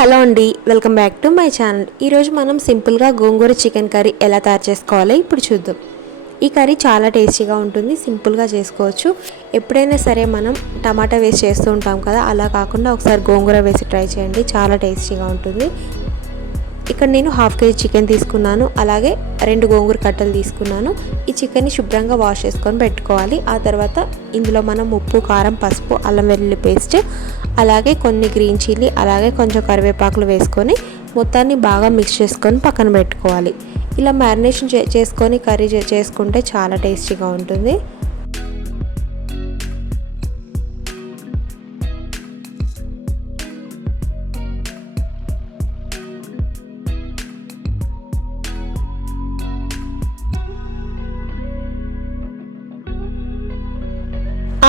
Hello అండి, welcome back to my channel. ఈరోజు మనం సింపుల్గా గోంగూర చికెన్ కర్రీ ఎలా తయారు చేసుకోవాలో ఇప్పుడు చూద్దాం. ఈ కర్రీ చాలా టేస్టీగా ఉంటుంది, సింపుల్గా చేసుకోవచ్చు. ఎప్పుడైనా సరే మనం టమాటా వేసి చేస్తూ ఉంటాం కదా, అలా కాకుండా ఒకసారి గోంగూర వేసి ట్రై చేయండి, చాలా టేస్టీగా ఉంటుంది. ఇక్కడ నేను హాఫ్ కేజీ చికెన్ తీసుకున్నాను, అలాగే 2 గోంగూర కట్టలు తీసుకున్నాను. ఈ చికెన్ని శుభ్రంగా వాష్ చేసుకొని పెట్టుకోవాలి. ఆ తర్వాత ఇందులో మనం ఉప్పు, కారం, పసుపు, అల్లం వెల్లుల్లి పేస్ట్, అలాగే కొన్ని గ్రీన్ చిల్లీ, అలాగే కొంచెం కరివేపాకులు వేసుకొని మొత్తాన్ని బాగా మిక్స్ చేసుకొని పక్కన పెట్టుకోవాలి. ఇలా మ్యారినేషన్ చేసుకొని కర్రీ చేసుకుంటే చాలా టేస్టీగా ఉంటుంది.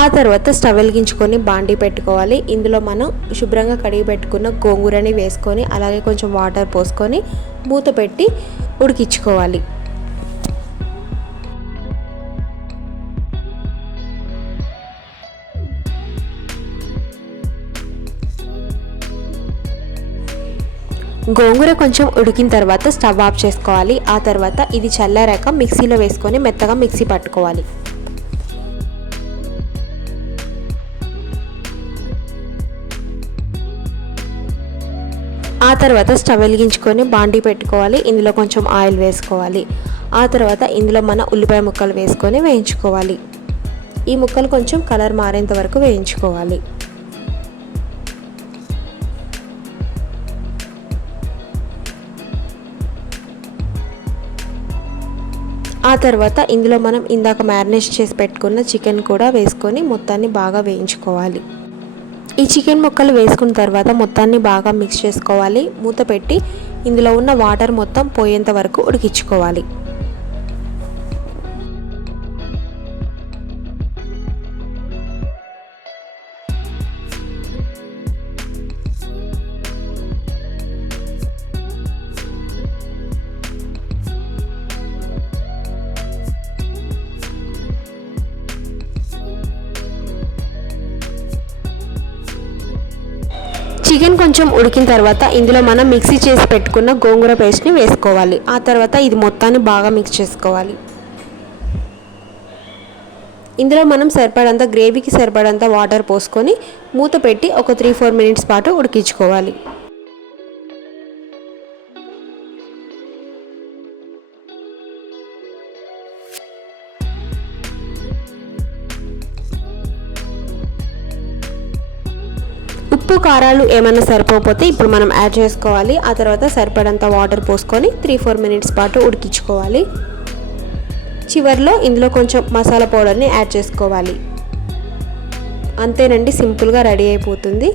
ఆ తర్వాత స్టవ్ వెలిగించుకొని బాండీ పెట్టుకోవాలి. ఇందులో మనం శుభ్రంగా కడిగి పెట్టుకున్న గోంగూరని వేసుకొని అలాగే కొంచెం వాటర్ పోసుకొని మూత పెట్టి ఉడికించుకోవాలి. గోంగూర కొంచెం ఉడికిన తర్వాత స్టవ్ ఆఫ్ చేసుకోవాలి. ఆ తర్వాత ఇది చల్లారాక మిక్సీలో వేసుకొని మెత్తగా మిక్సీ పట్టుకోవాలి. ఆ తర్వాత స్టవ్ వెలిగించుకొని బాండీ పెట్టుకోవాలి. ఇందులో కొంచెం ఆయిల్ వేసుకోవాలి. ఆ తర్వాత ఇందులో మన ఉల్లిపాయ ముక్కలు వేసుకొని వేయించుకోవాలి. ఈ ముక్కలు కొంచెం కలర్ మారేంత వరకు వేయించుకోవాలి. ఆ తర్వాత ఇందులో మనం ఇందాక మ్యారినేట్ చేసి పెట్టుకున్న చికెన్ కూడా వేసుకొని మొత్తాన్ని బాగా వేయించుకోవాలి. ఈ చికెన్ ముక్కలు వేసుకున్న తర్వాత మొత్తాన్ని బాగా మిక్స్ చేసుకోవాలి. మూత పెట్టి ఇందులో ఉన్న వాటర్ మొత్తం పోయేంత వరకు ఉడికించుకోవాలి. చికెన్ కొంచెం ఉడికిన తర్వాత ఇందులో మనం మిక్సీ చేసి పెట్టుకున్న గోంగూర పేస్ట్ని వేసుకోవాలి. ఆ తర్వాత ఇది మొత్తాన్ని బాగా మిక్స్ చేసుకోవాలి. ఇందులో మనం సరిపడంత గ్రేవీకి సరిపడంత వాటర్ పోసుకొని మూత పెట్టి ఒక 3-4 మినిట్స్ పాటు ఉడికించుకోవాలి. ఉప్పు కారాలు ఏమైనా సరిపోతే ఇప్పుడు మనం యాడ్ చేసుకోవాలి. ఆ తర్వాత సరిపడంత వాటర్ పోసుకొని 3-4 మినిట్స్ పాటు ఉడికించుకోవాలి. చివరిలో ఇందులో కొంచెం మసాలా పౌడర్ని యాడ్ చేసుకోవాలి. అంతేనండి, సింపుల్గా రెడీ అయిపోతుంది.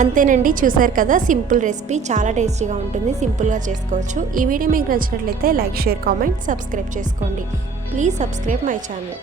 అంతేనండి, చూసారు కదా, సింపుల్ రెసిపీ, చాలా టేస్టీగా ఉంటుంది, సింపుల్గా చేసుకోవచ్చు. ఈ వీడియో మీకు నచ్చినట్లయితే లైక్, షేర్, కామెంట్, సబ్స్క్రైబ్ చేసుకోండి. Please subscribe my channel.